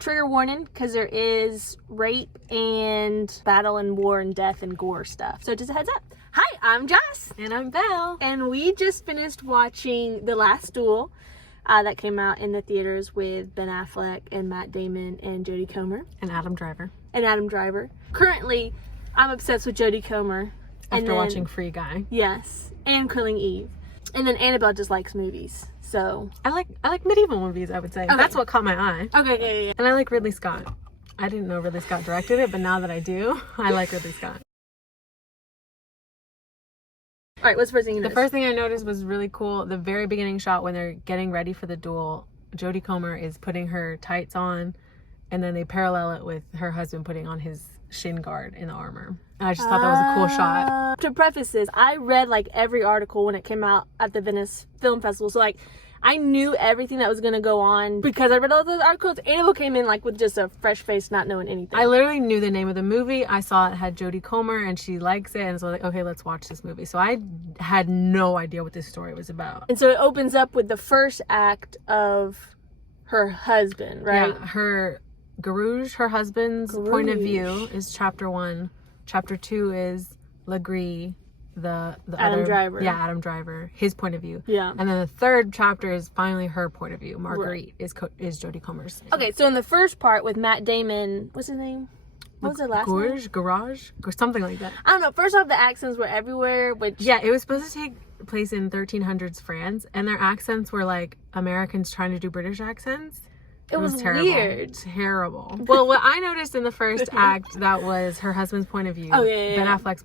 Trigger warning, because there is rape and battle and war and death and gore stuff. So just a heads up. Hi, I'm Joce. And I'm Belle. And we just finished watching The Last Duel that came out in the theaters with Ben Affleck and Matt Damon and Jodie Comer. And Adam Driver. Currently, I'm obsessed with Jodie Comer. After watching Free Guy. Yes. And Killing Eve. And then Annabelle just likes movies. So I like medieval movies, I would say. Okay. That's what caught my eye. Okay, yeah. And I like Ridley Scott. I didn't know Ridley Scott directed it, but now that I do, I like Ridley Scott. All right, what's the first thing you noticed? The first thing I noticed was really cool. The very beginning shot when they're getting ready for the duel, Jodie Comer is putting her tights on, and then they parallel it with her husband putting on his shin guard in the armor. And I just thought that was a cool shot. To preface this, I read like every article when it came out at the Venice Film Festival. So like I knew everything that was going to go on because I read all those articles. Annabelle came in like with just a fresh face, not knowing anything. I literally knew the name of the movie. I saw it had Jodie Comer and she likes it. And so I was like, okay, let's watch this movie. So I had no idea what this story was about. And so it opens up with the first act of her husband, right? Yeah, her husband's point of view is chapter 1. Chapter 2 is Legree, the Adam Driver. Yeah, Adam Driver, his point of view. Yeah. And then the third chapter is finally her point of view. Marguerite is Jodie Comer's. Okay, so in the first part with Matt Damon, what's his name? What was their last name? Garage, or something like that. I don't know. First off, the accents were everywhere, which... Yeah, it was supposed to take place in 1300s France, and their accents were like Americans trying to do British accents. It was terrible. weird. Terrible. Well, what I noticed in the first act, that was her husband's point of view. Oh, yeah. Ben Affleck's,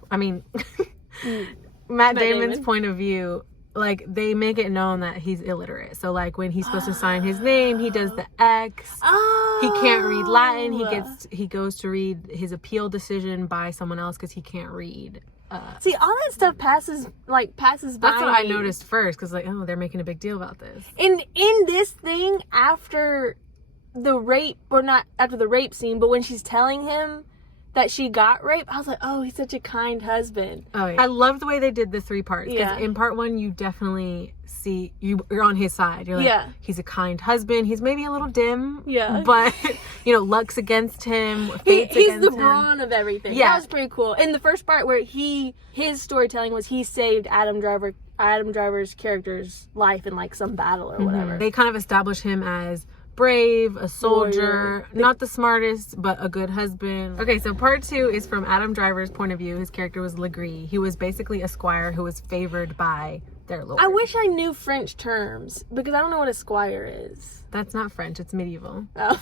Matt Damon's point of view. Like, they make it known that he's illiterate. So, like, when he's supposed to sign his name, he does the X. Oh. He can't read Latin. He goes to read his appeal decision by someone else because he can't read. See, all that stuff passes by. That's what I noticed first, because like, oh, they're making a big deal about this. In this thing, after the rape, or not after the rape scene, but when she's telling him that she got raped, I was like, oh, he's such a kind husband. Oh, yeah. I love the way they did the 3 parts, because Yeah. in part 1 you definitely see you're on his side. You're like, Yeah. he's a kind husband. He's maybe a little dim, Yeah. but luck's against him. He's against the him. brawn of everything. Yeah. That was pretty cool. In the first part where his storytelling was he saved Adam Driver's character's life in like some battle or whatever. They kind of establish him as brave, a soldier, not the smartest, but a good husband. Okay, so part 2 is from Adam Driver's point of view. His character was Legree. He was basically a squire who was favored by their lord. I wish I knew French terms because I don't know what a squire is. That's not French, it's medieval. Oh.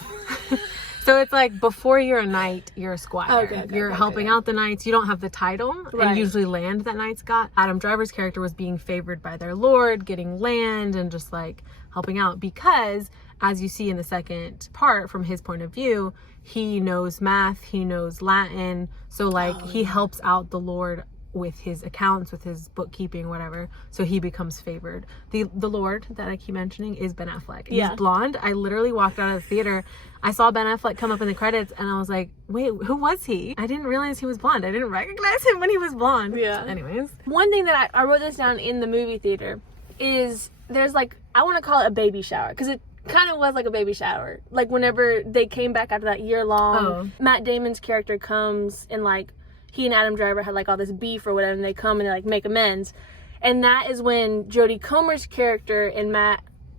So it's like before you're a knight, you're a squire. Okay, you're helping out the knights. You don't have the title Right. and usually land that knights got. Adam Driver's character was being favored by their lord, getting land and just like helping out because, as you see in the second part from his point of view, he knows math, he knows Latin. So like he helps out the lord with his accounts, with his bookkeeping, whatever. So he becomes favored. The lord that I keep mentioning is Ben Affleck. He's blonde. I literally walked out of the theater. I saw Ben Affleck come up in the credits and I was like, wait, who was he? I didn't realize he was blonde. I didn't recognize him when he was blonde. Yeah. Anyways. One thing that I wrote this down in the movie theater is there's like, I want to call it a baby shower because it kind of was like a baby shower. Like whenever they came back after that year long, Matt Damon's character comes and like, he and Adam Driver had like all this beef or whatever, and they come and they like make amends. And that is when Jodie Comer's character and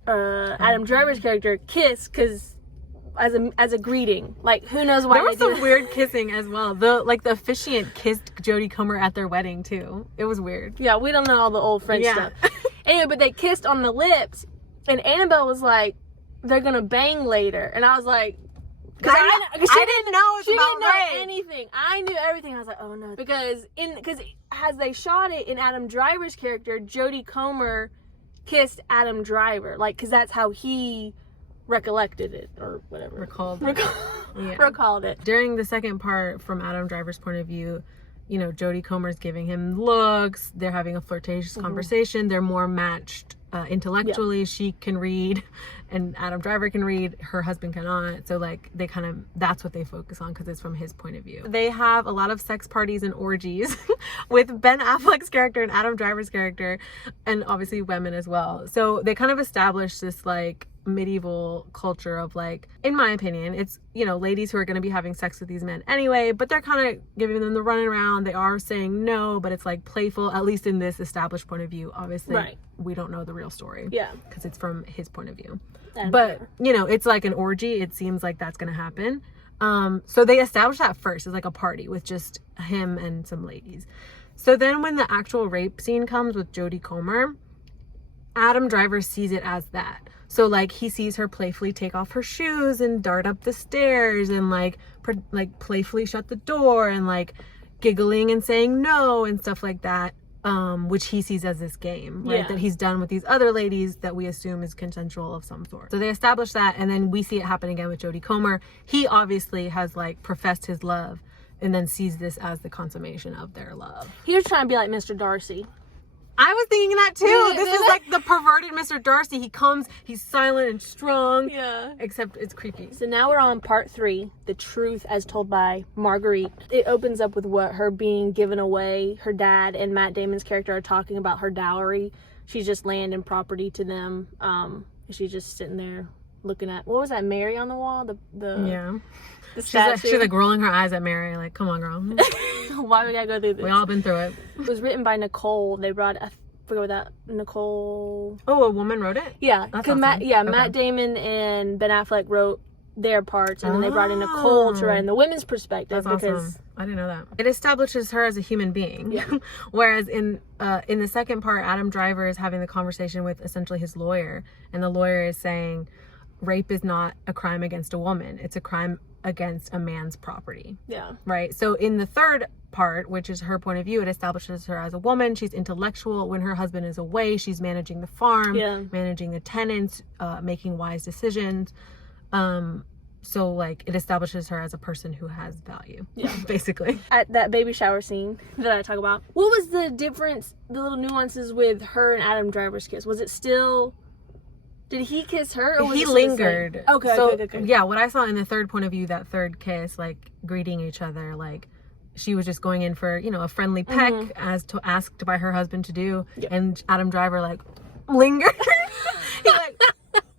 Adam Driver's character kiss, because as a greeting. Like, who knows why there was some weird kissing as well. The officiant kissed Jodie Comer at their wedding too. It was weird. Yeah, we don't know all the old French stuff. Anyway, but they kissed on the lips, and Annabelle was like, they're gonna bang later. And I was like, I didn't know she didn't know anything. I knew everything. I was like, oh no, because as they shot it in Adam Driver's character, Jodie Comer kissed Adam Driver, like, because that's how he recollected it or whatever. Recalled it. During the second part, from Adam Driver's point of view, Jodie Comer's giving him looks. They're having a flirtatious conversation. They're more matched intellectually. She can read and Adam Driver can read, her husband cannot. So like that's what they focus on because it's from his point of view. They have a lot of sex parties and orgies with Ben Affleck's character and Adam Driver's character, and obviously women as well. So they kind of establish this like medieval culture of like, in my opinion, it's, you know, ladies who are going to be having sex with these men anyway, but they're kind of giving them the running around. They are saying no, but it's like playful, at least in this established point of view. Obviously, we don't know the real story. Yeah. Because it's from his point of view. But, you know, it's like an orgy. It seems like that's going to happen. So they established that first as like a party with just him and some ladies. So then when the actual rape scene comes with Jodie Comer, Adam Driver sees it as that. So like he sees her playfully take off her shoes and dart up the stairs and like playfully shut the door and like giggling and saying no and stuff like that, which he sees as this game, right? That he's done with these other ladies that we assume is consensual of some sort. So they establish that, and then we see it happen again with Jodie Comer. He obviously has like professed his love and then sees this as the consummation of their love. He was trying to be like Mr. Darcy. I was thinking that too. This is like the perverted Mr. Darcy. He comes, he's silent and strong. Yeah. Except it's creepy. So now we're on part 3, The Truth as Told by Marguerite. It opens up with her being given away. Her dad and Matt Damon's character are talking about her dowry. She's just land and property to them. She's just sitting there looking at, what was that, Mary on the wall? The she's like rolling her eyes at Mary, like, come on, girl. Why we gotta go through this? We all been through it. It was written by Nicole. They brought, I forget what that, Nicole. Oh, a woman wrote it? Yeah. That's awesome. Matt Damon and Ben Affleck wrote their parts, and then they brought in Nicole to write in the women's perspective. That's awesome. I didn't know that. It establishes her as a human being. Yeah. Whereas in the second part, Adam Driver is having the conversation with essentially his lawyer, and the lawyer is saying rape is not a crime against a woman. It's a crime against a man's property. Yeah. Right? So in the third part, which is her point of view, it establishes her as a woman. She's intellectual. When her husband is away, she's managing the farm, managing the tenants, making wise decisions. So like it establishes her as a person who has value. Yeah. Basically. At that baby shower scene that I talk about, what was the difference, the little nuances with her and Adam Driver's kiss? Was it still... Did he kiss her? Or was he lingered. Okay. Yeah, what I saw in the third point of view, that third kiss, like greeting each other, like she was just going in for, you know, a friendly peck as asked by her husband to do. Yep. And Adam Driver like lingered. He like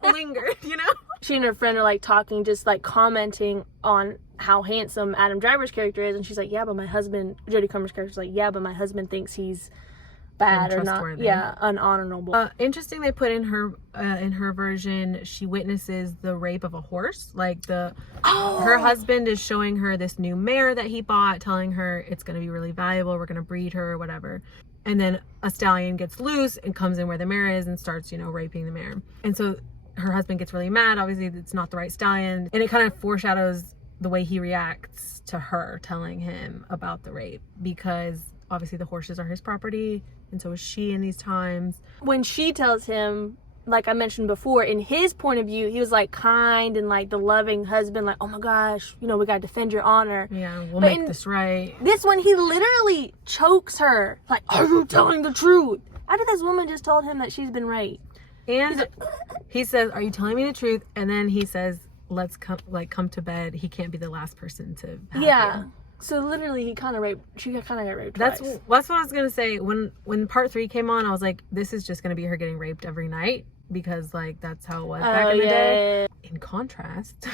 lingered, you know? She and her friend are like talking, just like commenting on how handsome Adam Driver's character is. And she's like, yeah, but my husband, Jodie Comer's character's like, yeah, but my husband thinks he's bad or not, unhonorable. Interesting, they put in her version, she witnesses the rape of a horse. Like her husband is showing her this new mare that he bought, telling her it's going to be really valuable, we're going to breed her or whatever. And then a stallion gets loose and comes in where the mare is and starts, you know, raping the mare. And so her husband gets really mad. Obviously it's not the right stallion, and it kind of foreshadows the way he reacts to her telling him about the rape, because obviously the horses are his property, and so is she in these times. When she tells him, like I mentioned before, in his point of view, he was like kind and like the loving husband, like, oh my gosh, you know, we gotta defend your honor. Yeah, we'll make this right. This one, he literally chokes her, like, are you telling the truth? After this woman just told him that she's been raped. And he says, are you telling me the truth? And then he says, let's come to bed. He can't be the last person to have you. So literally she kind of got raped twice. That's what I was going to say. When part 3 came on, I was like, this is just going to be her getting raped every night, because like that's how it was back in the day. In contrast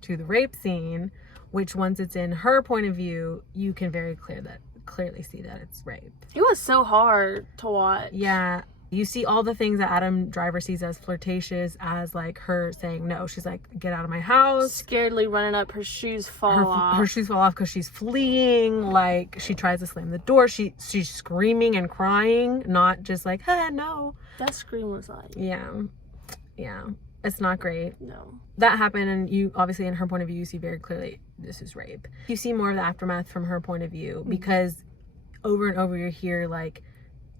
to the rape scene, which once it's in her point of view, you can very clearly see that it's rape. It was so hard to watch. Yeah. You see all the things that Adam Driver sees as flirtatious, as like her saying no. She's like, get out of my house. Scaredly running up, her shoes fall off. Her shoes fall off because she's fleeing. Like, she tries to slam the door. She's screaming and crying, not just like, no. That scream was like... Yeah. It's not great. No. That happened, and you, obviously, in her point of view, you see very clearly this is rape. You see more of the aftermath from her point of view, because over and over you hear, like,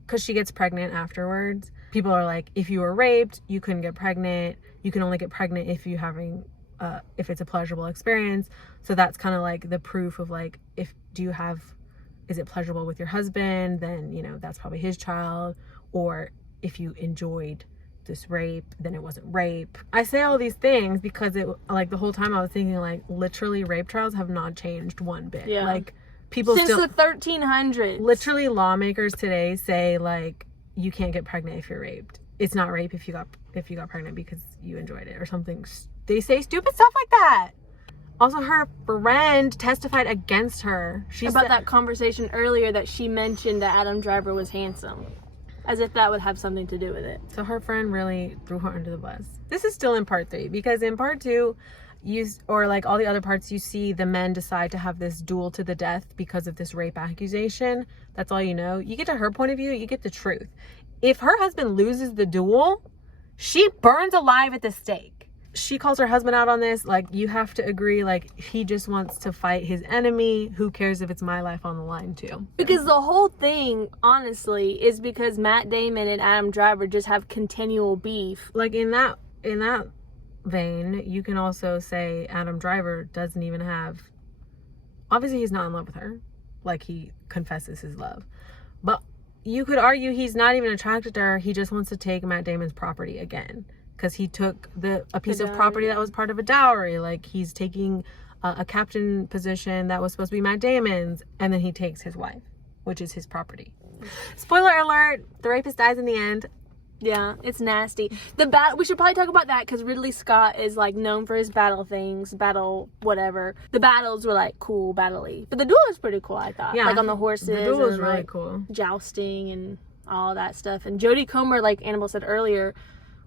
because she gets pregnant afterwards, people are like, if you were raped, you couldn't get pregnant. You can only get pregnant if if it's a pleasurable experience. So that's kind of like the proof of like, is it pleasurable with your husband? Then, you know, that's probably his child. Or if you enjoyed this rape, then it wasn't rape. I say all these things because it, like, the whole time I was thinking, like, literally rape trials have not changed one bit. Yeah. Like, people since the 1300s. Literally, lawmakers today say, like, you can't get pregnant if you're raped. it's not rape if you got pregnant because you enjoyed it or something. They say stupid stuff like that. Also, her friend testified against her. About that conversation earlier that she mentioned that Adam Driver was handsome. As if that would have something to do with it. So her friend really threw her under the bus. This is still in part 3, because in part 2, or like all the other parts, you see the men decide to have this duel to the death because of this rape accusation. That's all you know. You get to her point of view, you get the truth. If her husband loses the duel, she burns alive at the stake. She calls her husband out on this. Like, you have to agree, like, he just wants to fight his enemy. Who cares if it's my life on the line too? Because the whole thing, honestly, is because Matt Damon and Adam Driver just have continual beef. Like, in that vein, you can also say Adam Driver doesn't even have, obviously he's not in love with her, like he confesses his love, but you could argue he's not even attracted to her. He just wants to take Matt Damon's property again, because he took a piece of property that was part of a dowry. Like, he's taking a captain position that was supposed to be Matt Damon's, and then he takes his wife, which is his property. Spoiler alert, the rapist dies in the end. Yeah, it's nasty. We should probably talk about that, because Ridley Scott is like known for his whatever. The battles were like cool, battle-y. But the duel was pretty cool, I thought. Yeah, like on the horses. The duel was and, really like, cool. Jousting and all that stuff. And Jodie Comer, like Annabelle said earlier,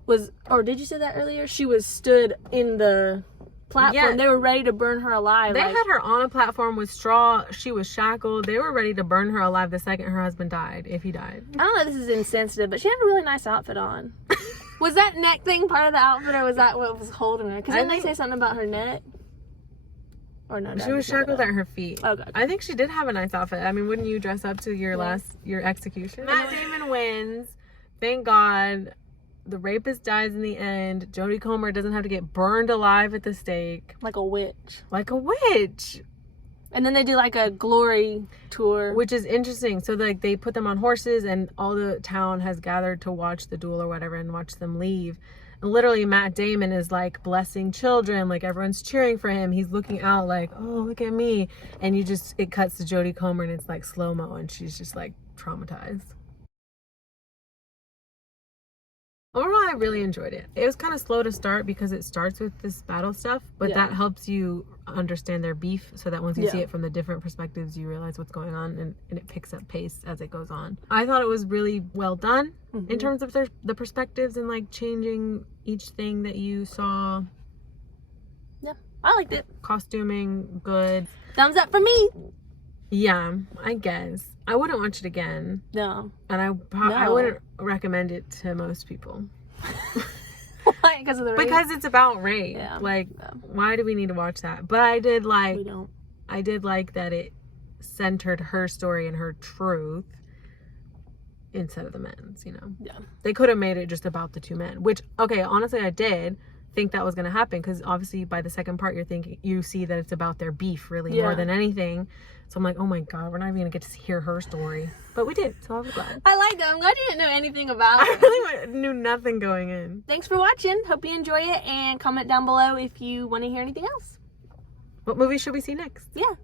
did you say that earlier? She was stood in the platform. Yeah. They were ready to burn her alive. They had her on a platform with straw. She was shackled. They were ready to burn her alive the second her husband died, if he died. I don't know if this is insensitive, but she had a really nice outfit on. Was that neck thing part of the outfit, or was that what was holding her? Because didn't they say something about her neck? Or no? She was shackled at her feet. Okay. I think she did have a nice outfit. I mean, wouldn't you dress up to your execution? Matt Damon wins. Thank God. The rapist dies in the end. Jodie Comer doesn't have to get burned alive at the stake. Like a witch. Like a witch. And then they do like a glory tour. Which is interesting. So like they put them on horses, and all the town has gathered to watch the duel or whatever and watch them leave. And literally Matt Damon is like blessing children. Like everyone's cheering for him. He's looking out like, oh, look at me. And it cuts to Jodie Comer, and it's like slow-mo, and she's just like traumatized. Overall, I really enjoyed it. It was kind of slow to start because it starts with this battle stuff, but that helps you understand their beef, so that once you see it from the different perspectives, you realize what's going on, and it picks up pace as it goes on. I thought it was really well done in terms of the perspectives and like changing each thing that you saw. Yeah, I liked it. Costuming, good. Thumbs up for me. Yeah, I guess. I wouldn't watch it again. No. And I wouldn't recommend it to most people. Why? Because of the rape? Because it's about rape. Yeah. Like, why do we need to watch that? But I did like... We don't. I did like that it centered her story and her truth instead of the men's, you know? Yeah. They could have made it just about the two men. Which, okay, honestly, I did think that was going to happen, because obviously by the second part you see that it's about their beef really more than anything. So I'm like, oh my god, we're not even gonna get to hear her story, but we did, so I was glad. I like that. I'm glad you didn't know anything about it. I really knew nothing going in. Thanks for watching. Hope you enjoy it, and comment down below if you want to hear anything else. What movie should we see next? Yeah.